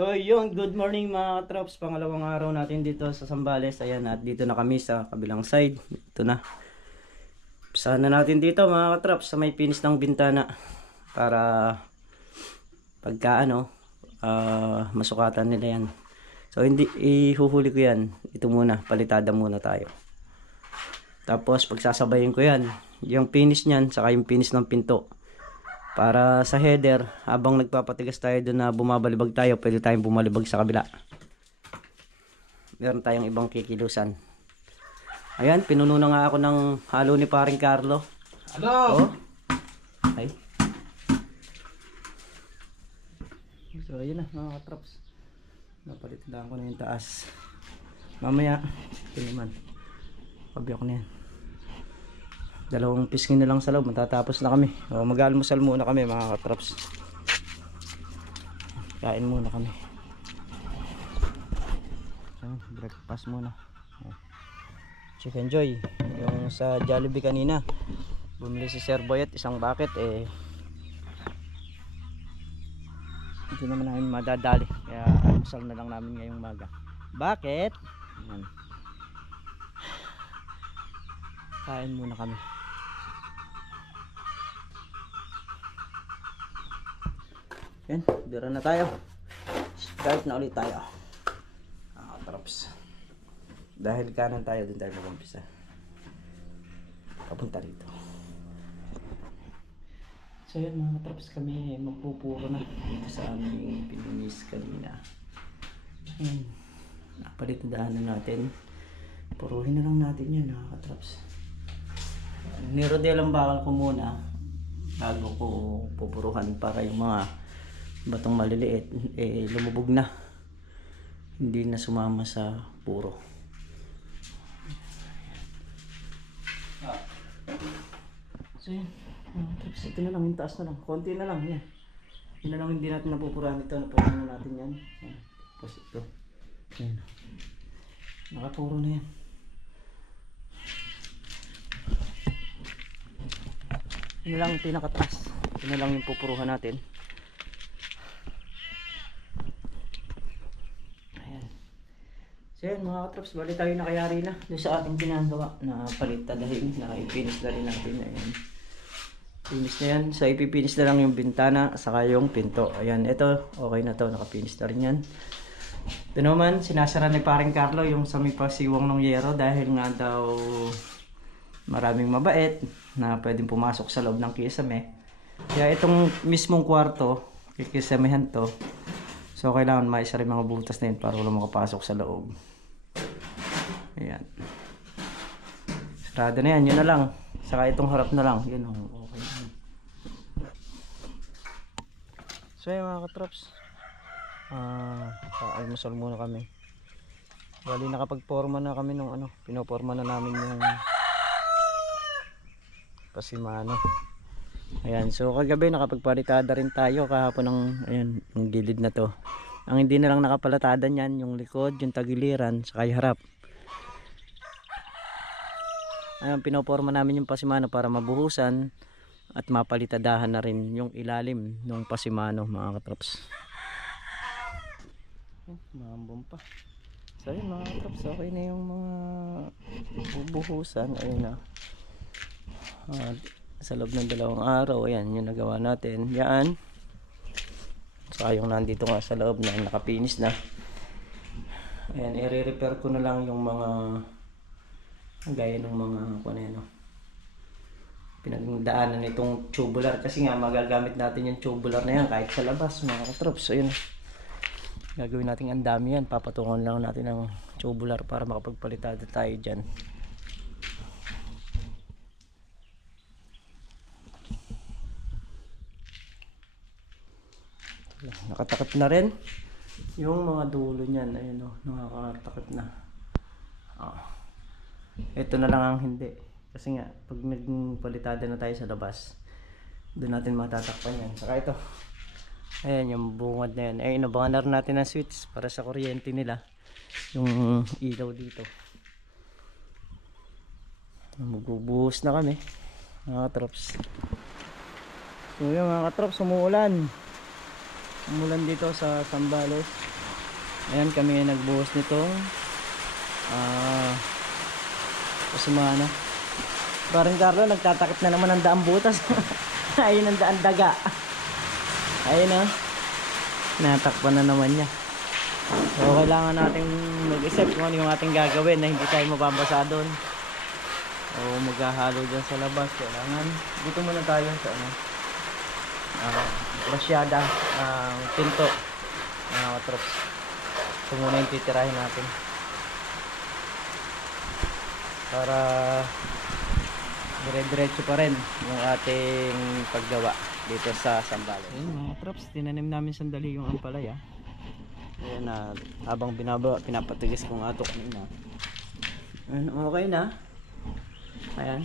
So yun, good morning mga katrops. Pangalawang araw natin dito sa Zambales. Ayan, at dito na kami sa kabilang side. Ito na. Pisahan na natin dito mga katrops sa may pinis ng bintana. Para pagka masukatan nila yan. So hindi, ihuhuli ko yan. Ito muna, palitada muna tayo. Tapos pagsasabayin ko yan. Yung pinis niyan, saka yung pinis ng pinto. Para sa header, habang nagpapatigas tayo doon na bumabalibag tayo, pwede tayong bumalibag sa kabila. Meron tayong ibang kikilusan. Ayan, pinuno na nga ako ng halo ni paring Carlo. Hello! Oh. Ay. So, ayun na mga katrops. Napalit lang ko na yung taas. Mamaya, ito naman. Pabiyak na yan. Dalawang pisngi na lang sa loob, matatapos na kami. O, mag-almusal muna kami mga katrops. Kain muna kami. Breakfast muna. Chicken Joy. Yung sa Jollibee kanina. Bumili si Sir Boy at isang bucket hindi naman namin madadali. Kaya almusal na lang namin ngayong maga. Bakit? Ayan. Kain muna kami. Yan, dira na tayo. Start na ulit tayo. Drops. Dahil kanan tayo, din tayo mag-umpisa. Papunta rito. So yun mga drops, kami magpupuro na dito sa aming pininis kanina. Napalit na daanan natin. Puruhin na lang natin yan mga drops. Nirodel ang bakal ko muna bago ko pupuruhan para yung mga batong maliliit lumubog na, hindi na sumama sa puro. So yun, ito na lang, yung taas na lang, konti na lang yan. Yun na lang, hindi natin napupurahan ito, napupurahan na natin yan. Tapos ito, yan, nakapuro na yan. Yun na lang yung pinakataas, yun na lang yung pupuruhan natin. So yan mga katrops, bali tayo nakayari na doon sa ating ginagawa na palita dahil naka-ipinis na rin natin. Ayan. Pinis na yan. So ipipinis na lang yung bintana saka yung pinto. Ayan, ito okay na to, nakapinis na rin yan. Ito naman, sinasara ni paring Carlo yung sa may pasiwang ng yero dahil nga daw maraming mabait na pwedeng pumasok sa loob ng kisame. Kaya itong mismong kwarto, kikisamehan to. So kailangan maisa rin mga butas na yun para walang makapasok sa loob. Ayan. Sarado na yan, yun na lang. Saka itong harap na lang. Yun, okay. So yun mga katrops. Almusal muna kami. Bali nakapagporma na kami nung pinoporma na namin yung pasimano. Ayan, so kagabi nakapagpalitada rin tayo kahapon ng yung gilid na to. Ang hindi na lang nakapalatada niyan yung likod, yung tagiliran, saka yung harap. Ayan, pinoporma namin yung pasimano para mabuhusan at mapalitadahan na rin yung ilalim ng pasimano mga katrops. Mambom pa. So yun mga katrops, okay na yung mga bubuhusan. Ayun na. Sa loob ng 2 araw, ayan yung nagawa natin. Yan. Saka yung nandito nga sa loob na nakapinis na. Ayan, i-repair ko na lang yung mga gaya ng mga pinagdaanan nitong tubular kasi nga magagamit natin yung tubular na yan kahit sa labas mga katrops. So yun, gagawin natin ang dami yan, papatungan lang natin ng tubular para makapagpalitada tayo dyan. Nakatakip na rin yung mga dulo niyan. Ayun o, nakakatakip na. Ito na lang ang hindi kasi nga pag nagpalitada na tayo sa labas doon natin matatakpan yan. Saka ito, ayan yung bungad na yan. Ayun, inabangan na rin natin ng switch para sa kuryente nila yung ilaw dito. Magbubuhos na kami mga katrops. So yun mga katrops, umuulan dito sa Zambales. Ayan, kami ay nagbuhos nitong kusimana. Parang Carlo, nagtatakip na naman ng daang butas. Ayun ang daan daga. Ayun o. Natakpan na naman niya. So, kailangan natin mag-isip kung ano yung ating gagawin na hindi tayo mababasa doon. O maghahalo dyan sa labas. Kailangan, dito muna tayo sa ano. Brasyada, pinto. Katrops. Ito muna yung titirahin natin. Para dire-diretso pa rin yung ating paggawa dito sa Sambales. Ayun mga trops, tinanim namin sandali yung ampalaya. Ayan na, habang pinapatigis kong ato kanina. Ayan, okay na. Ayan.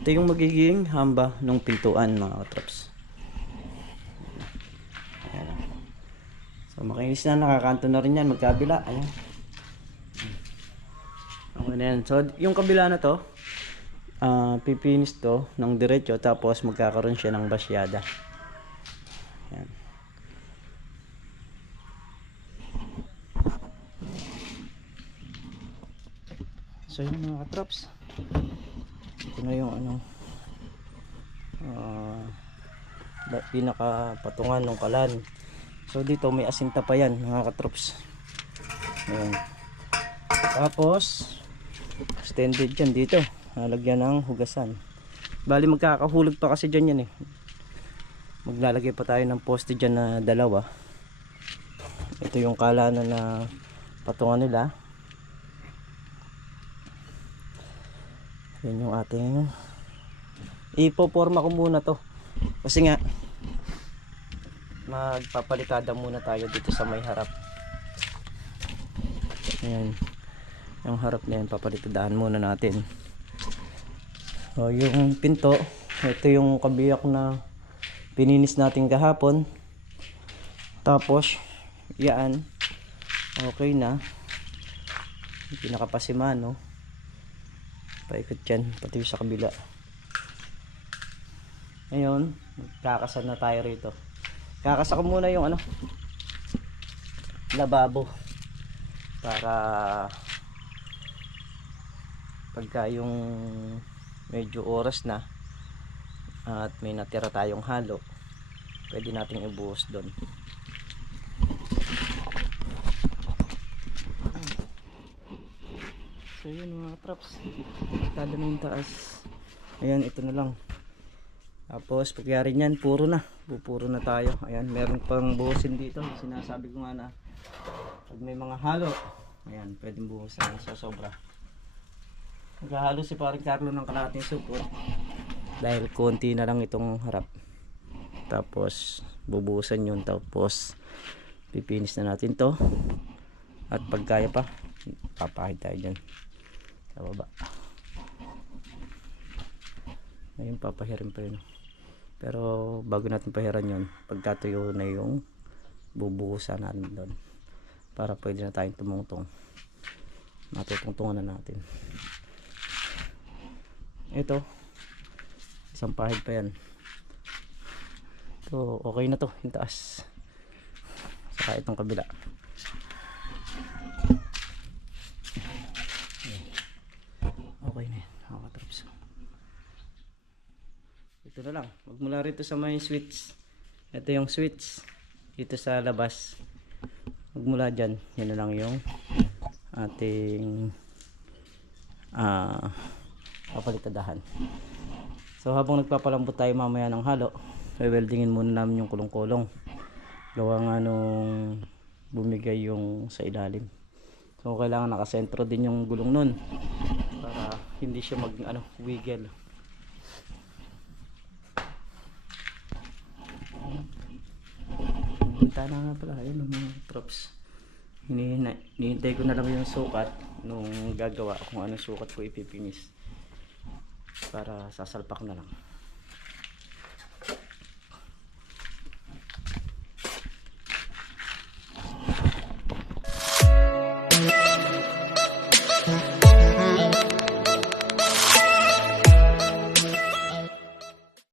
Ito yung magiging hamba ng pintuan mga trops. Ayan. So makinis na, nakakanto na rin yan, magkabila. Ayan. Okay na yan. So yung kabila na to, pipinis to ng diretso, tapos magkakaroon siya ng basyada. Yan. So yun mga katrops, ito na yung ano, pinakapatungan ng kalan. So dito may asinta pa yan mga katrops. Ayan. Tapos extended yan dito, lalagyan ng hugasan. Bali magkakahulog pa kasi dyan yan eh. Maglalagay pa tayo ng poste dyan na dalawa. Ito yung kalanan na patungan nila. Yan yung ating ipoporma ko muna to. Kasi nga magpapalikada muna tayo dito sa may harap. Ayan. Yung harap na yan, papalikadahan muna natin. So, yung pinto, ito yung kabiyak na pininis natin kahapon. Tapos, yan, okay na. Pinakapasimano. Paikot yan, pati sa kabila. Ngayon, kakasal na tayo rito. Kakasa ko muna yung ano, lababo. Para pagka yung medyo oras na at may natira tayong halo, pwede nating ibuhos doon. So yun mga traps, kada na yung taas. Ayan, ito na lang. Tapos pagyari nyan, puro na, pupuro na tayo. Ayan, meron pang buhusin dito. Sinasabi ko nga na pag may mga halo, ayan, pwedeng buhusan sa sobra. Maghahalo si paring Carlo ng kalahating supot dahil konti na lang itong harap. Tapos bubuhusan yun, tapos pipinis na natin to. At pag kaya pa, papahid tayo dyan sa baba. Ngayon papahirin pa yun. Pero bago natin pahiran yun, pagkatuyo na yung bubuhusan natin doon, para pwede na tayong tumungtong. Matutungtungan na natin. Ito, isang pahid pa yan. So okay na to, yung taas. Saka itong kabila. Okay na yan, makatraps. Ito na lang, magmula rito sa may switch. Ito yung switch dito sa labas. Magmula dyan, yan na lang yung ating papalitadahan. So habang nagpapalambot tayo mamaya ng halo, weldingin muna namin yung kulong-kulong. Gawa nga nung bumigay yung sa ilalim. So kailangan nakasentro din yung gulong nun para hindi siya wiggle. Bintana nga pala, ayun mga props. Hinihintay ko na lang yung sukat nung gagawa kung anong sukat ko ipipinis para sasalpak na lang.